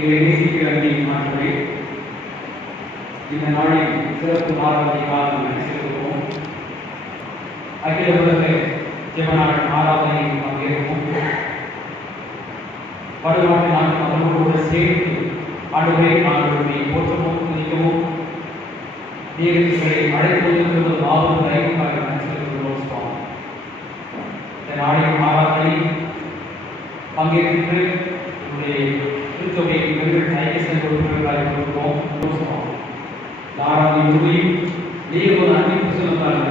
எங்களை நேசிக்கிற அன்பின் ஆண்டவரே, இந்த நாளில் சிறப்பு ஆராதனைக்காக நன்றி செலுத்துவோம். அகில உலக ஜெபநாள் ஆராதனையில் பங்கேற்கவும் வருவாட்டு நாங்கள் அவர்களோடு சேர்ந்து ஆண்டவரை நாங்கள் போற்றவும் துதிக்கவும் தேவர்களை அழைப்பதற்கு ஆபத்து ஐக்காக நன்றி செலுத்துகிறோம். சுவாமி, இந்த நாளின் ஆராதனை பங்கேற்று உங்களுடைய திருத்தொகையை பெண்கள் ஐக்கிய சென்ற உறுப்பினர்களாக கொடுப்போம். ஆராதனை துறையும் நீர் அன்பின் புசனத்தால்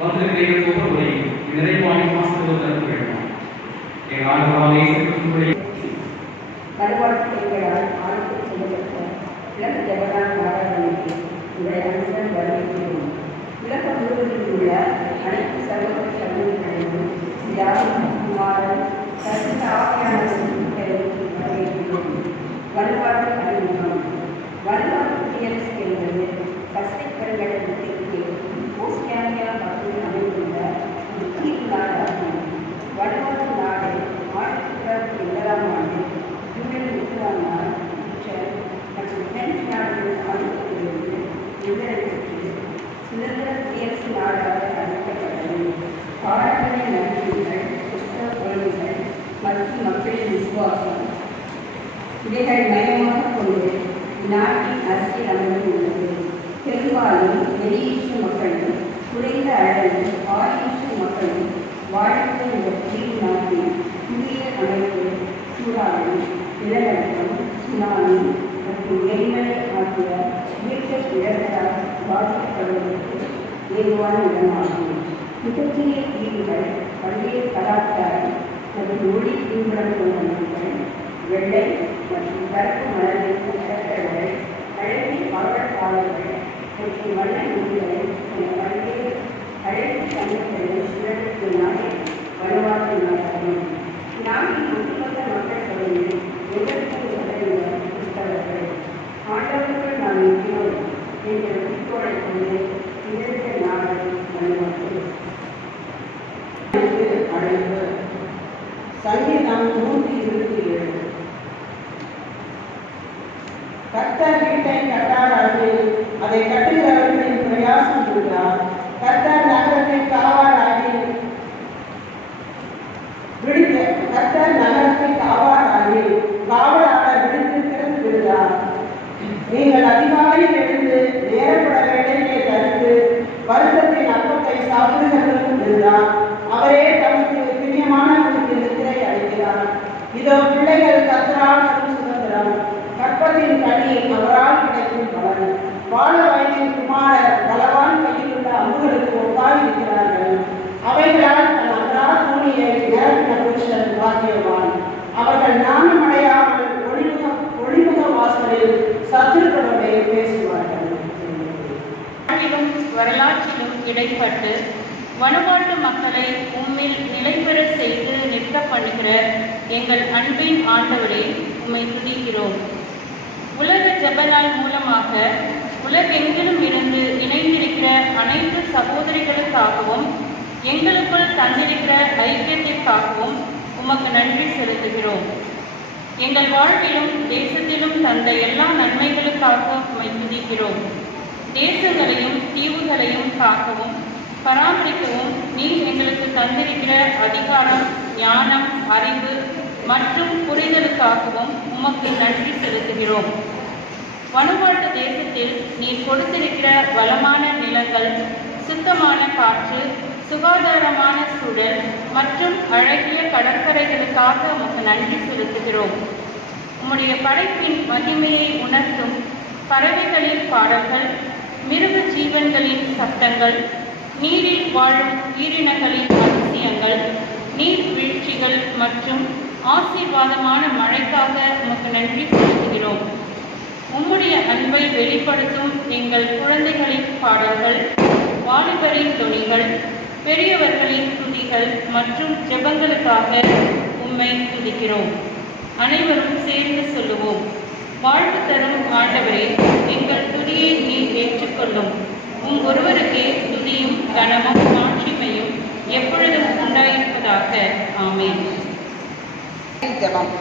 வந்திருக்கிறீர்கள் ஒவ்வொருவரை நிறைவான மாசத்தில் தர வேண்டும். எங்கள் ஆண்டுகளாலே வழிபாட்டுகளால் ஆழ்த்து செய்யப்பட்ட இலக்கு ஜெபநாள் ஆராதனைக்கு உங்களை அனுசரம் வரவேற்கிறோம். உலகம் முழுவதில் உள்ள அனைத்து சகோதர சகோதரிகளையும் யாரும் குமாரன் கருத்து ஆவியானவர்களின் வரவேற்கிறோம். வழிபாட்டு அறிமுகம். வழிபாட்டு குடியரசு என்பது பசிபிக் பெருங்கடலுக்கு ஓசியானியா பகுதியில் அமைந்துள்ள ஒரு தீவு நாடாகும். வழிபாட்டு நாடு 1907ஆம் ஆண்டு ஜூலை 30ஆம் நாள் மற்றும் பிரெஞ்சு நாடுகளின் ஆதிக்கத்திலிருந்து விடுதலை பெற்று சுதந்திர குடியரசு நாடாக அறிவிக்கப்பட்டது. பாரம்பரிய நம்பிக்கைகள், புத்தக கொள்கைகள் மற்றும் மக்களின் விசுவாசம் இவைகள் மையமாக கொண்டு நாட்டின் அரசியல் அமைப்பு உள்ளது. பெரும்பாலும் வெளியேற்ற மக்களும் குறைந்த அளவு ஆதியேற்ற மக்களும் வாழ்க்கை இந்த தீவு நாட்டின் குடியர் அமைப்பு சூறாவளி, நிலநடுக்கம், சுனாமி மற்றும் எரிமலை ஆகிய இயற்கை இடர்களால் பாதிக்கப்படுவதற்கு ஏதுவான இடமாகும். மிகச்சிறிய தீவுகள் பல்வேறு கலாச்சாரம் மற்றும் மொழி பின்புலம் கொண்ட மக்கள், வெள்ளை மற்றும் கருப்பு மலரின் கடற்கரைகள், அழகிய பவளப்பாறைகள் மற்றும் வண்ண நூல்களை என பல்வேறு அழகு சமூகங்களை சுழற்று நாடு வலுவாக்க நாடாகும். நாட்டின் ஒட்டுமொத்த மக்கள் தொகையில் 75% கிறிஸ்தவர்கள். ஆண்டவர்கள் நாம் இருக்கிறோம் என்ற குறிக்கோளை கொண்டு இந்த நாடு வலுவாக்கு. அழைப்பு சங்கீதம் 127. கர்த்தர் வீட்டை கட்டாராகி அதை கட்டுகிறவர்களின் பிரயாசம் இருக்கிறார். கர்த்தர் நகரத்தை காவாராகி காவலாளர் விடுத்து திறந்து விடுகிறார். நீங்கள் அதிகாலையில் எழுந்து நேரப்பட வேலையை தடுத்து வருத்தத்தின் அப்பத்தை சாப்பிடுகிறவர்களும் இருக்கிறார். அவரே தமக்கு பிரியமானவர்களுக்கு நித்திரை அளிக்கிறார். இதோ பிள்ளைகள் கர்த்தரால் வரும் சுதந்திரம், கற்பத்தின் கனி அவரால் கிடைக்கும் பலன். வாழ வயதின் குமாரர் பலவான் கையில் உள்ள அம்புகளுக்கு ஒப்பாயிருக்கிறார்கள். அவைகளால் தன் அன்றாட கூலியை நிரப்பின புருஷன் பாக்கியவான். அவர்கள் நாணம் அடையாமல் ஒளிமுக வாசலில் சத்துருக்களோட பேசுவார்கள். வரலாற்றிலும் இடைப்பட்டு வனவாட்டு மக்களை உம்மில் நிலைபெற செய்து நிற்க பண்ணுகிற எங்கள் அன்பின் ஆண்டவரே, உம்மை துதிக்கிறோம். உலக ஜெபநாள் மூலமாக உலகெங்கிலும் இருந்து இணைந்திருக்கிற அனைத்து சகோதரிகளுக்காகவும் எங்களுக்குள் தந்திருக்கிற ஐக்கியத்திற்காகவும் உமக்கு நன்றி செலுத்துகிறோம். எங்கள் வாழ்விலும் தேசத்திலும் தந்த எல்லா நன்மைகளுக்காக உம்மை துதிக்கிறோம். தேசங்களையும் தீவுகளையும் காக்கவும் பராமரிக்கவும் நீர் எங்களுக்கு தந்திருக்கிற அதிகாரம், ஞானம், அறிவு மற்றும் புரிதலுக்காகவும் உமக்கு நன்றி செலுத்துகிறோம். வனுவாட்டு தேசத்தில் நீர் கொடுத்திருக்கிற வளமான நிலங்கள், சுத்தமான காற்று, சுகாதாரமான சூழல் மற்றும் அழகிய கடற்கரைகளுக்காக உமக்கு நன்றி செலுத்துகிறோம். உம்முடைய படைப்பின் மகிமையை உணர்த்தும் பறவைகளின் பாடல்கள், மிருக ஜீவன்களின் சத்தங்கள், நீரில் வாழும் உயிரினங்களின் அதிசயங்கள், நீர்வீழ்ச்சிகள் மற்றும் ஆசீர்வாதமான மழைக்காக உமக்கு நன்றி செலுத்துகிறோம். உம்முடைய அன்பை வெளிப்படுத்தும் எங்கள் குழந்தைகளின் பாடல்கள், வாலிபரின் தொனிகள், பெரியவர்களின் துதிகள் மற்றும் ஜெபங்களுக்காக உம்மை துதிக்கிறோம். அனைவரும் சேர்ந்து சொல்லுவோம். வாழ்வு தரும் ஆண்டவரே, எங்கள் துதியை நீர் ஏற்றுக்கொள்ளும். ஒருவருக்கே துதியும் கனமும் மாட்சிமையும் எப்பொழுதும் உண்டாயிருப்பதாக. ஆமென். ஜெபம்.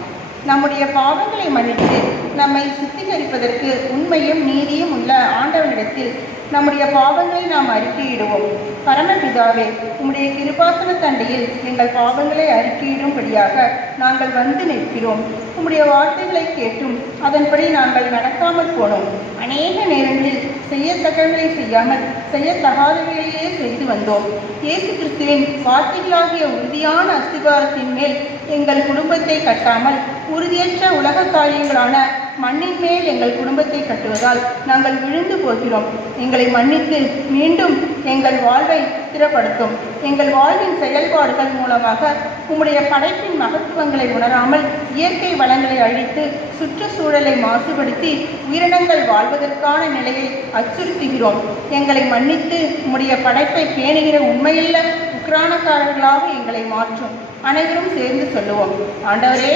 நம்முடைய பாவங்களை மன்னித்து நம்மை சுத்திகரிப்பதற்கு உண்மையும் நீதியும் உள்ள ஆண்டவனிடத்தில் நம்முடைய பாவங்களை நாம் அறிக்கையிடுவோம். பரமபிதாவே, உம்முடைய கிருபாசன தண்டையில் எங்கள் பாவங்களை அறிக்கையிடும்படியாக நாங்கள் வந்து நிற்கிறோம். உம்முடைய வார்த்தைகளை கேட்டும் அதன்படி நாங்கள் நடக்காமல் போனோம். அநேக நேரங்களில் செய்யத்தக்கவர்களை செய்யாமல் செய்யத்தகாதவைகளையே செய்து வந்தோம். இயேசு கிறிஸ்துவின் வார்த்தைகளாகிய உறுதியான அஸ்திபாரத்தின் மேல் எங்கள் குடும்பத்தை கட்டாமல் உறுதியற்ற உலக காரியங்களான மண்ணின் மேல் எங்கள் குடும்பத்தை கட்டுவதால் நாங்கள் விழுந்து போகிறோம். எங்களை மன்னித்து மீண்டும் எங்கள் வாழ்வை ஸ்திரப்படுத்தும். எங்கள் வாழ்வின் செயல்பாடுகள் மூலமாக உம்முடைய படைப்பின் மகத்துவங்களை உணராமல் இயற்கை வளங்களை அழித்து சுற்றுச்சூழலை மாசுபடுத்தி உயிரினங்கள் வாழ்வதற்கான நிலையை அச்சுறுத்துகிறோம். எங்களை மன்னித்து உம்முடைய படைப்பை பேணுகிற உண்மையுள்ள உக்ரானக்காரர்களாக எங்களை மாற்றும். அனைவரும் சேர்ந்து சொல்லுவோம். ஆண்டவரே,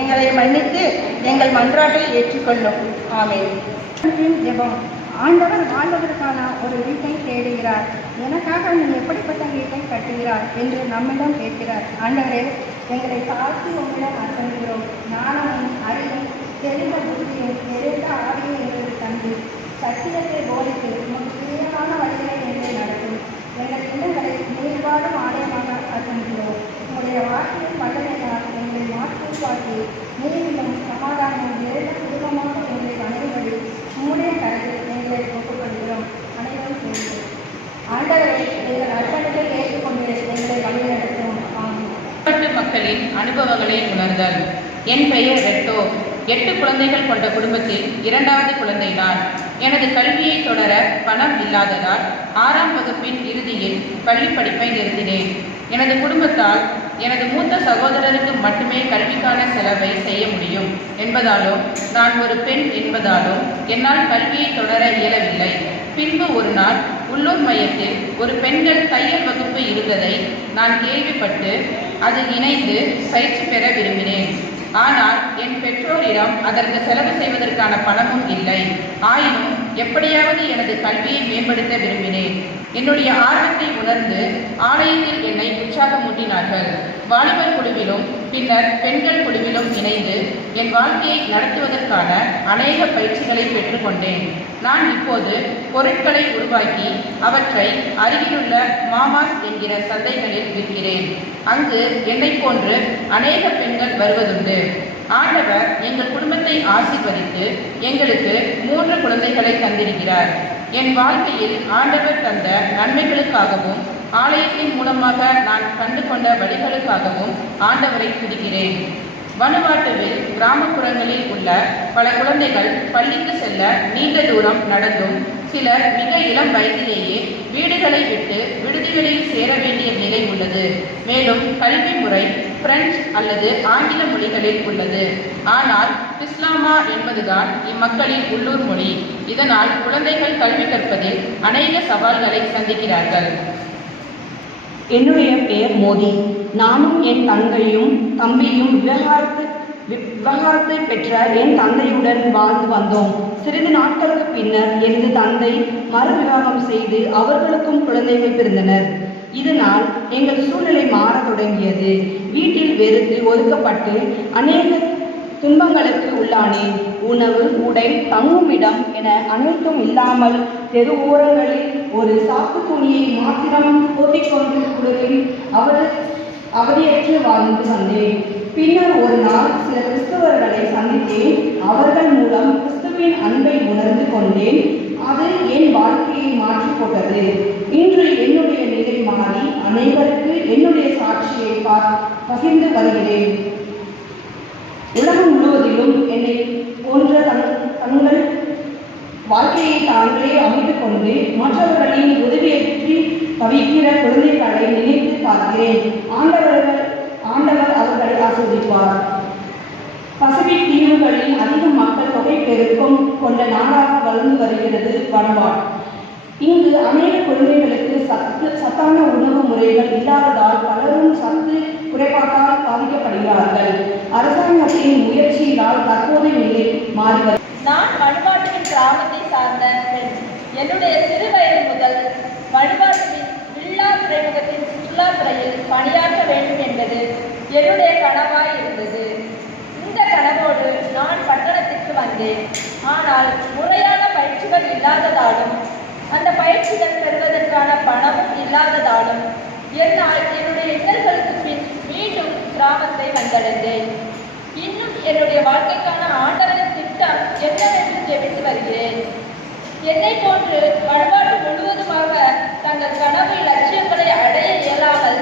எங்களை மன்னித்து எங்கள் மன்றாட்டை ஏற்றுக்கொள்ளும். ஆமென். ஜெபம். ஆண்டவர் வாழ்வதற்கான ஒரு வீட்டை தேடுகிறார். எனக்காக நீ எப்படிப்பட்ட வீட்டை கட்டுகிறார் என்று நம்மிடம் கேட்கிறார். ஆண்டவரே, எங்களை தாழ்த்தி உங்களிடம் அர்ப்பணிக்கிறோம். ஞானமும் அறிவும் தெளிந்த புத்தியும் தெளிந்த ஆவியும் எங்களுக்கு தந்து சத்தியத்தை போதித்து உங்கள் பிரியமான வழிகளை எங்களை நடத்தும். எங்கள் இல்லங்களை நீர்வாடும் ஆலயமாக அர்ப்பணிக்கிறோம். உங்களுடைய வார்த்தையின் வல்லமையால் எங்களை மாற்றி நீதியும் சமாதானமும் நிறைந்த குடும்பமாக எங்களை அனைவரை உம்முடைய கருத்தில் எங்களை ஒப்புக்கொள்கிறோம். அனைவரும் சேர்ந்து ஆண்டவரை எங்கள் அர்ப்பணிப்பை ஏற்றுக்கொண்டு எங்களை வழிநடத்தும். மக்களின் அனுபவங்களை உணர்தல். என் பெயர் ரெட்டோ. 8 குழந்தைகள் கொண்ட குடும்பத்தில் 2வது குழந்தை நான். எனது கல்வியை தொடர பணம் இல்லாததால் 6ஆம் வகுப்பின் இறுதியில் பள்ளி படிப்பை நிறுத்தினேன். எனது குடும்பத்தால் எனது மூத்த சகோதரருக்கு மட்டுமே கல்விக்கான செலவை செய்ய முடியும் என்பதாலும் நான் ஒரு பெண் என்பதாலும் என்னால் கல்வியை தொடர இயலவில்லை. பின்பு ஒரு நாள் உள்ளூர் மையத்தில் ஒரு பெண்கள் தையல் வகுப்பு இருந்ததை நான் கேள்விப்பட்டு அதில் இணைந்து பயிற்சி பெற விரும்பினேன். ஆனால் என் பெற்றோரிடம் அதற்கு செலவு செய்வதற்கான பணமும் இல்லை. ஆயினும் எப்படியாவது எனது கல்வியை மேம்படுத்த விரும்பினேன். என்னுடைய ஆர்வத்தை உணர்ந்து ஆலயத்தில் என்னை உற்சாகமூட்டினார்கள். வாலிபர் குழுவிலும் பின்னர் பெண்கள் குழுவிலும் இணைந்து என் வாழ்க்கையை நடத்துவதற்கான அநேக பயிற்சிகளை பெற்றுக்கொண்டேன். நான் இப்போது பொருட்களை உருவாக்கி அவற்றை அருகிலுள்ள மாமாஸ் என்கிற சந்தைகளில் விற்கிறேன். அங்கு என்னை போன்று அநேக பெண்கள் வருவதுண்டு. ஆண்டவர் எங்கள் குடும்பத்தை ஆசீர்வதித்து எங்களுக்கு 3 குழந்தைகளை தந்திருக்கிறார். என் வாழ்க்கையில் ஆண்டவர் தந்த நன்மைகளுக்காகவும் ஆலயத்தின் மூலமாக நான் கண்டு கொண்ட வழிகளுக்காகவும் ஆண்டவரை துதிக்கிறேன். வனுவாட்டுவில் கிராமப்புறங்களில் உள்ள பல குழந்தைகள் பள்ளிக்கு செல்ல நீண்ட தூரம் நடந்தும் சிலர் மிக இளம் வயதிலேயே வீடுகளை விட்டு விடுதிகளில் சேர வேண்டிய நிலை உள்ளது. மேலும் கல்வி முறை பிரெஞ்சு அல்லது ஆங்கில மொழிகளில் உள்ளது. ஆனால் இஸ்லாமா என்பதுதான் இம்மக்களின் உள்ளூர் மொழி. இதனால் குழந்தைகள் கல்வி கற்பதில் அநேக சவால்களை சந்திக்கிறார்கள். என்னுடைய பெயர் மோதி. நானும் என் தங்கையும் தம்பியும் விவாகரத்தை பெற்ற என் தந்தையுடன் வாழ்ந்து வந்தோம். சிறிது நாட்களுக்கு பின்னர் எனது தந்தை மறுவிவாகம் செய்து அவர்களுக்கும் குழந்தைகள் பிறந்தனர். இதனால் எங்கள் சூழ்நிலை மாறத் தொடங்கியது. வீட்டில் வெறுத்து ஒதுக்கப்பட்டு அநேக துன்பங்களுக்கு உள்ளானேன். உணவு, உடை, தங்குமிடம் என அனைத்தும் இல்லாமல் தெரு ஓரங்களில் ஒரு சாக்கு துணியை மாத்திரம் போத்திக்கொண்டு குளிரில் அவதியற்று வாழ்ந்து வந்தேன். பின்னர் ஒரு நாள் சில கிறிஸ்தவர்களை சந்தித்தேன். அவர்கள் மூலம் கிறிஸ்துவின் அன்பை உணர்ந்து கொண்டேன். அது என் வாழ்க்கையை மாற்றி போட்டது. இன்று என்னுடைய நிலை மாறி அனைவருக்கு என்னுடைய சாட்சியை பகிர்ந்து வருகிறேன். உலகம் முழுவதிலும் என்னை போன்ற தங்கள் வாழ்க்கையை தாங்களே அமைத்துக் கொண்டு மற்றவர்களின் உதவியற்றி தவிக்கிற குழந்தைகளை நினைத்து பார்க்கிறேன். ஆண்டவர் அவர்களை ஆஸ்வதிப்பார். பசிபிக் தீவுகளில் அதிக மக்கள் தொகை பெருக்கம் கொண்ட நாடாக வளர்ந்து வருகிறது வனுவாட். இங்கு அநேக குழந்தைகளுக்கு சத்தான உணவு முறைகள் இல்லாததால் பலரும் சத்து குறைபாட்டால் பாதிக்கப்படுகிறார்கள். அரசாங்கத்தின் முயற்சியினால் தற்போதைய நிலை மாறி வருகிறது. நான் வனுவாட்டுவின் கிராமத்தை சார்ந்த பெண். என்னுடைய சிறு வயது முதல் வனுவாட்டுவின் வில்லா துறைமுகத்தின் சுற்றுலாத்துறையில் பணியாற்ற வேண்டும் என்பது என்னுடைய கனவாய் இருந்தது. வந்தேன். ஆனால் முறையான பயிற்சிகள் இல்லாததாலும் அந்த பயிற்சிகள் பெறுவதற்கான பணமும் இல்லாததாலும் என்னால் என்னுடைய இன்னல்களுக்கு பின் மீண்டும் கிராமத்தை வந்தடைந்தேன். இன்னும் என்னுடைய வாழ்க்கைக்கான ஆண்டவரின் திட்டம் என்னவென்று ஜெபித்து வருகிறேன். என்னை போன்று வழிபாடு முழுவதுமாக தங்கள் கனவு லட்சியங்களை அடைய இயலாமல்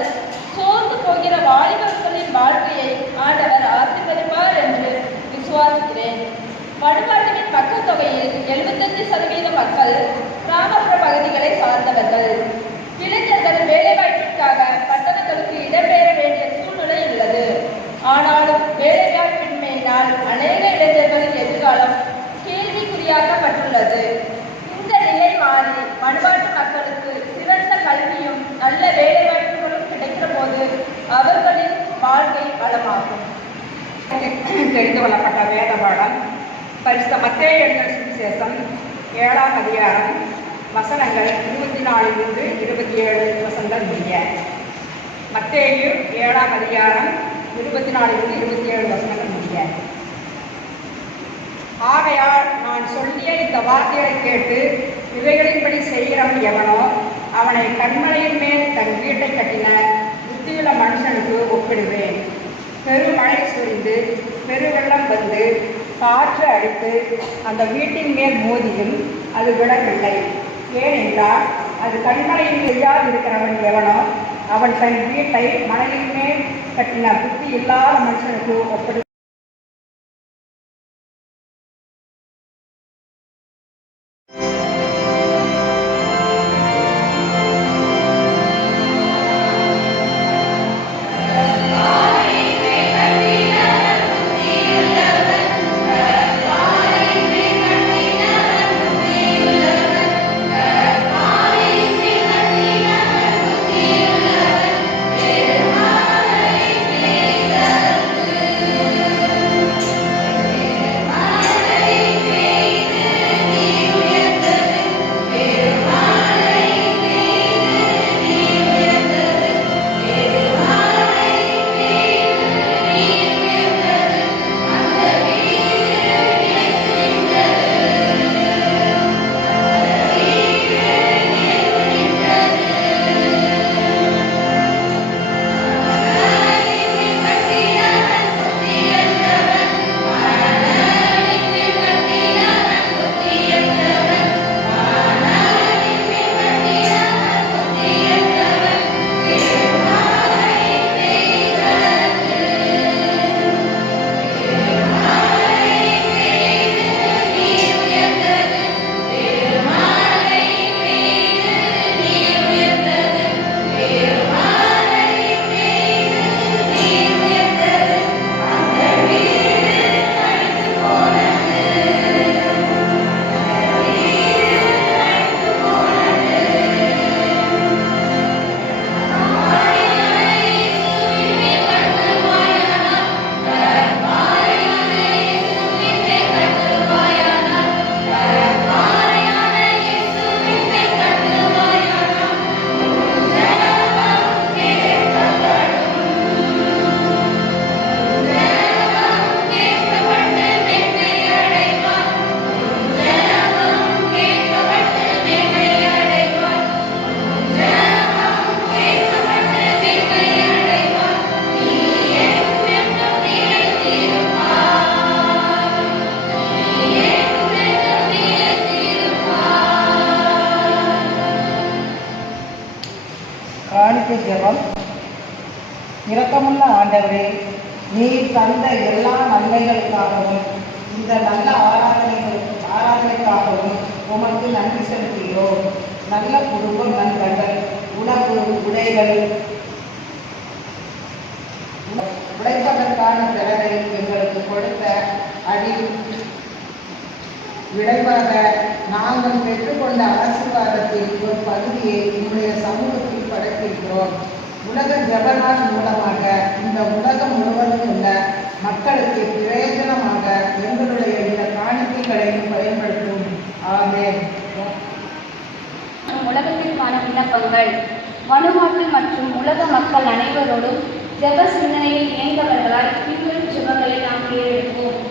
சோர்ந்து போகிற வாலிபர்களின் வாழ்க்கையை ஆண்டவர் ஆசீர்வதிப்பார் என்று விசுவாசிக்கிறேன். வழிபாட்டுவின் மக்கள் தொகையில் 75% மக்கள் கிராமப்புற பகுதிகளை சார்ந்தவர்கள். இளைஞர்கள் வேலைவாய்ப்பிற்காக பட்டணங்களுக்கு இடம்பெயர வேண்டிய சூழ்நிலை உள்ளது. ஆனாலும் வேலைவாய்ப்பின்மையினால் அநேக இளைஞர்களின் எதிர்காலம் கேள்விக்குறியாக்கப்பட்டுள்ளது. இந்த நிலை மாறி மண்பாட்டு மக்களுக்கு சிறந்த கல்வியும் நல்ல வேலைவாய்ப்புகளும் கிடைக்கிற போது அவர்களின் வாழ்க்கை வளமாகும். தெரிந்து கொள்ளப்பட்ட வேத பாடம் பரிசுத்த மத்தேயு எழுதின சுவிசேஷம் 7ஆம் அதிகாரம் வசனங்கள் 24 27 வசனங்கள் முடிய. மத்தேயு 7ஆம் அதிகாரம் 24 27 வசனங்கள் முடிய. ஆகையால் நான் சொல்லிய இந்த வார்த்தைகளை கேட்டு இவைகளின்படி செய்கிறவன் எவனோ அவனை கண்மலையின் மேல் தன் வீட்டை கட்டின புத்தியுள்ள மனுஷனுக்கு ஒப்பிடுவேன். பெருமழை சொரிந்து பெருவெள்ளம் வந்து காற்று அடித்து அந்த வீட்டின் மேல் மோதியும் அது விடவில்லை. ஏனென்றால் அது கண்மலையில் செய்யாது இருக்கிறவன் எவனோ அவன் தன் வீட்டை மணலின் மேல் கட்டின புத்தி இல்லாத மனுஷனுக்கு ஒப்பிடு. காணிக்கை ஜெபம். இரக்கமுள்ள ஆண்டவரே, நீர் தந்த எல்லா நன்மைகளுக்காகவும் இந்த நல்ல ஆராதனைக்காகவும் உமக்கு நன்றி செலுத்துகிறோம். நல்ல குடும்பம், நண்பர்கள், உணவு, உடைகள், உடைப்பதற்கான திறனை எங்களுக்கு கொடுத்த அடில் விளைவாக நாங்கள் பெற்றுக்கொண்ட ஆசீர்வாதத்தில் ஒரு பகுதியை உங்களுடைய சமூகத்தில் படைத்திருக்கிறோம். உலக ஜபநாள் மூலமாக இந்த உலகம் முழுவதும் உள்ள மக்களுக்கு பிரயோஜனமாக எங்களுடைய இந்த காணிக்கைகளை பயன்படுத்தும். ஆமென். உலகத்திற்கான விண்ணப்பங்கள். மனுமாற்று மற்றும் உலக மக்கள் அனைவரோடும் ஜெப சிந்தனையில் இணைந்தவர்களாய் பின்வரும் ஜெபங்களை நாம் ஏறெடுப்போம்.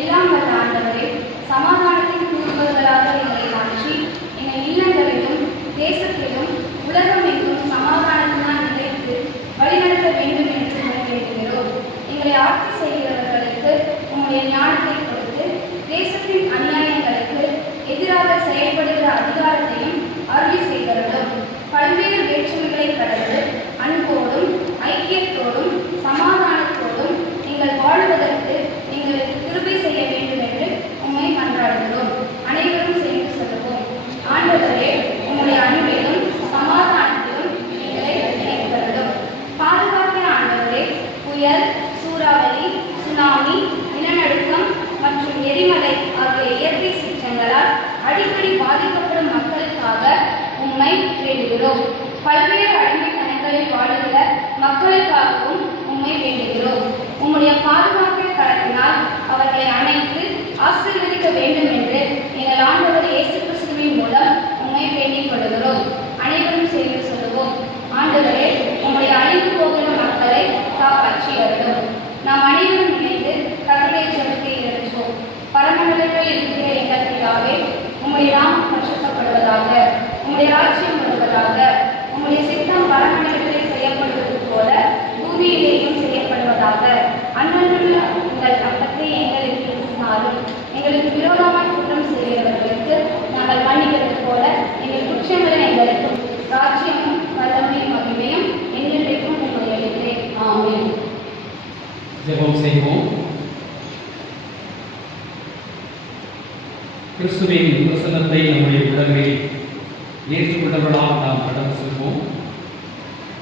எல்லாம் வல்ல ஆண்டவரே, சமாதானத்தின் தூதுவர்களாக எங்களை மாற்றி எங்கள் இல்லங்களிலும் தேசத்திலும் உலகம் எங்கும் சமாதானத்தினால் நிலைத்து வழிநடத்த வேண்டும் என்று வேண்டுகிறோம். எங்களை ஆட்சி செய்கிறவர்களுக்கு உங்களுடைய ஞானத்தை கொடுத்து தேசத்தின் அநியாயங்களுக்கு எதிராக செயல்படுகிற அதிகாரத்தையும் அருளி செய்தவர்களும் பல்வேறு வேற்றுமைகளை கடந்து அன்போடும் ஐக்கியத்தோடும் சமாதானத்தோடும் நீங்கள் வாழ்வதற்கு எங்களுக்கு கிருபை செய்ய வேண்டும் என்று உண்மை மன்றாடுகிறோம். அனைவரும் சேர்ந்து சொல்லுவோம். ஆண்டவரே, உங்களுடைய அன்பிலும் சமாதானத்திலும் எங்களை இணைத்தருளும். பாதுகாக்கிற ஆண்டவரே, புயல், சூறாவளி, சுனாமி, நிலநடுக்கம் மற்றும் எரிமலை ஆகிய இயற்கை சீற்றங்களால் அடிக்கடி பாதிக்கப்படும் மக்களுக்காக உண்மை வேண்டுகிறோம். பல்வேறு அடிமைத்தனங்களில் வாழுகிற மக்களுக்காகவும் உண்மை வேண்டுகிறோம். உம்முடைய பாதுகாப்பை கரத்தினால் அவர்களை அணைத்து ஆசீர்வதிக்க வேண்டும் என்று எங்கள் ஆண்டவர் இயேசு கிறிஸ்துவின் மூலம் உண்மை வேண்டிக் கொள்கிறோம். அனைவரும் சேர்ந்து சொல்லுவோம். ஆண்டவரே, உம்முடைய அழிந்து போகிற மக்களை காப்பாற்றி அருளும். நாம் அனைவரும் இணைந்து கர்த்தருடைய ஜெபத்தை ஏறெடுப்போம். பரமண்டலங்களில் இருக்கிற எங்கள் பிதாவே, உம்முடைய நாமம் பரிசுத்தப்படுவதாக, உம்முடைய ராஜ்யம் வருவதாக, உம்முடைய சித்தம் பரமண்டலத்தில் செய்யப்படுவது போல பூமியிலேயும் செய்யப்படுவதாக. அன்றன்றுள்ள உங்கள் அப்பத்தை எங்களுக்கு நாளும் எங்களுக்கு விரோதமாய் குற்றம் செய்கிறவர்களுக்கு நாங்கள் மன்னிக்கிறது போல எங்கள் குற்றங்களை எங்களுக்கு ராஜ்யமும் வல்லமையும் மகிமையும் என்றென்றைக்கும் உங்களுடைய. ஆமென். ஜெபம் செய்வோம். கிறிஸ்துவின் பிரசன்னத்தை நம்முடைய உள்ளங்களில் ஏற்றுக்கொண்டவர்களாக நாம் கடந்து செல்வோம்.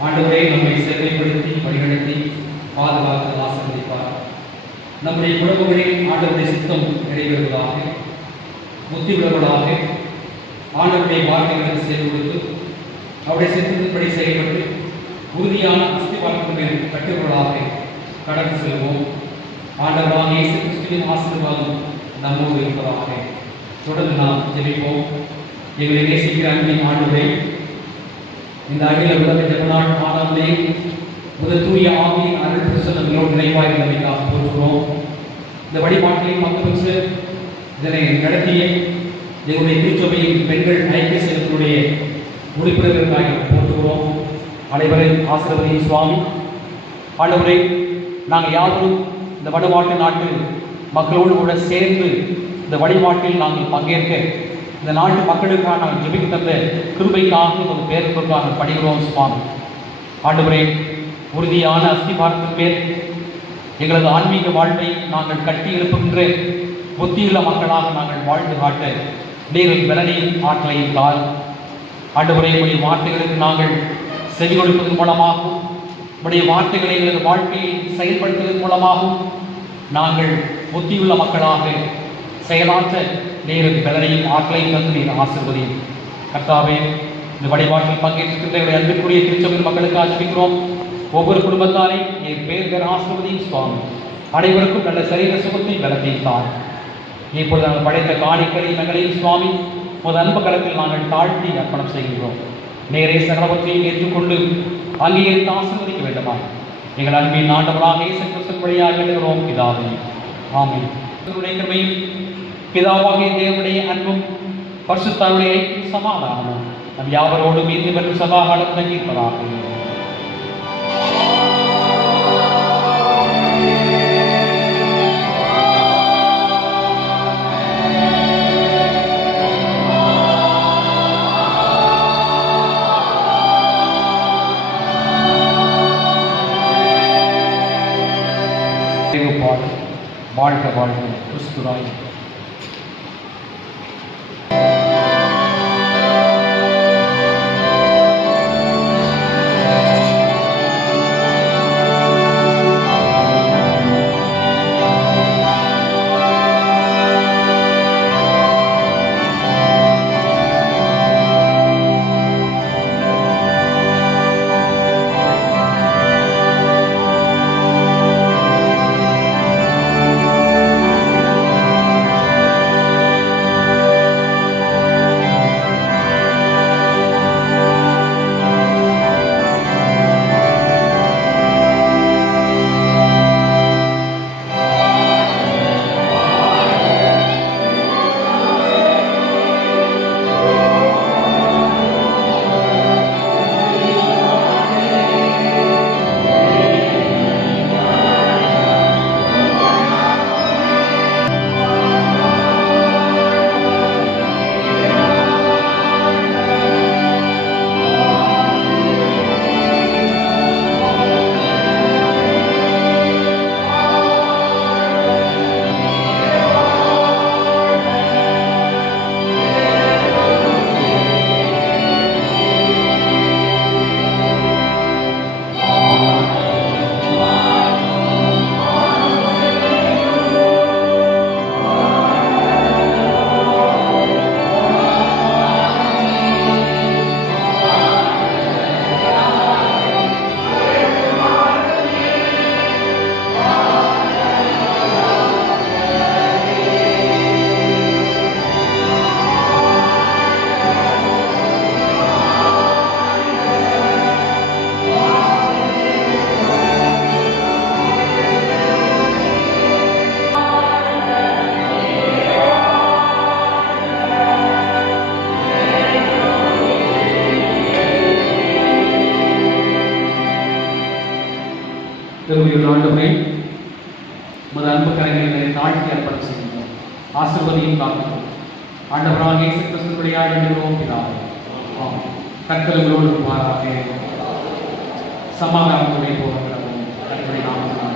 ஆண்டவரே, நம்மை செவ்வாய்ப்படுத்தி வழிநடத்தி பாதுகாத்து ஆசீர்வதிப்பார். நம்முடைய குடும்பங்களில் ஆண்டவருடைய சித்தம் நிறைவேறுவதாக, புத்தி உள்ளவர்களாக ஆண்டவருடைய வார்த்தைகளுக்கு செய்து கொடுத்து அவருடைய சித்தத்தின்படி செயல்பட்டு உறுதியான அஸ்திவாரத்தின் மேல் கட்டுவர்களாக கடந்து செல்வோம். ஆண்டவராக இயேசு கிறிஸ்துவின் ஆசீர்வாதம் நம்மோடு இருப்பதாக. தொடர்ந்து நாம் ஜெபிப்போம். எங்களை நேசிக்கிற அன்பின் ஆண்டவரே, இந்த அகில உலக ஜெபநாள் மாதத்திலே முதல் தூய ஆவியின் அருள் பிரசன்னங்களோடு நிறைவாய் நிலைமைக்காக போற்றுகிறோம். இந்த வழிபாட்டில் பங்கு பெற்று இதனை நடத்திய எங்களுடைய திருச்சபையின் பெண்கள் ஐக்கிய சங்கத்தினுடைய உறுப்பினர்களுக்காக போற்றுகிறோம். அனைவரையும் ஆசீர்வதி சுவாமி. ஆண்டவரே, நாங்கள் யாரும் இந்த வழிபாட்டு நாட்டு மக்களோடு கூட சேர்ந்து இந்த வழிபாட்டில் நாங்கள் பங்கேற்க இந்த நாட்டு மக்களுக்காக நாங்கள் ஜெபிக்க தந்த கிருபைக்காக ஒரு பேருக்காக நாங்கள் படுகிறோம் சுவாமி. ஆண்டவரே, உறுதியான அஸ்திபாரத்தின் மேல் எங்களது ஆன்மீக வாழ்வை நாங்கள் கட்டி எழுப்புகின்ற புத்தியுள்ள மக்களாக நாங்கள் வாழ்ந்து காட்ட நீரின் பலனையும் ஆற்றலையும் தார். ஆண்டவரே, உடைய வார்த்தைகளுக்கு நாங்கள் செவி கொடுப்பதன் மூலமாகவும் உடைய வார்த்தைகளை எங்களது வாழ்க்கையை செயல்படுத்துவதன் மூலமாகவும் நாங்கள் புத்தியுள்ள மக்களாக செயலாற்ற நீரின் பலனையும் ஆற்றலையும் தந்து நீர் ஆசீர்வதியும். கர்த்தாவே, இந்த வழிபாட்டில் பங்கேற்கின்ற அன்பிற்குரிய திருச்சபையின் மக்களுக்காக ஜெபிக்கிறோம். ஒவ்வொரு குடும்பத்தாரையும் என் பேர் ஆசீர்வதியும் சுவாமி. அனைவருக்கும் நல்ல சரீர சுகத்தை பலத்தையும் தான். இப்பொழுது நாங்கள் படைத்த காணிக்களையும் மகளையும் சுவாமி ஒரு அன்பு களத்தில் நாங்கள் தாழ்த்தி அர்ப்பணம் செய்கின்றோம். நேரே சகலவற்றையும் ஏற்றுக்கொண்டு அங்கீகரித்து ஆசீர்வதிக்க வேண்டுமா? எங்கள் அன்பின் ஆண்டவராக இயேசு கிறிஸ்து வழியாக எழுதுகிறோம் பிதாவே. ஆமென். கிருபையும் பிதாவாகிய தேவனுடைய அன்பும் பரிசுத்தாருடைய சமாதானமும் நம் யாவரோடும் இருந்து வெறும் சதாகாலம் தங்கியிருப்பதாக. வாழ்க வாழ்க கிறிஸ்துராய். ஆண்டவரை உமது அன்பு கரங்களை தாழ்த்தி அர்ப்பணம் செய்கின்றோம். ஆசீர்வதியும் காக்கிறோம். ஆண்டவராக இயேசு கிறிஸ்து வழியாக வேண்டுகிறோம் பிதாவே. ஆமென். கர்த்தர் உங்களோடு இருப்பாராக. சமாதானத்துடைய போகிறோம் கர்த்தருடைய நாமத்தினாலே.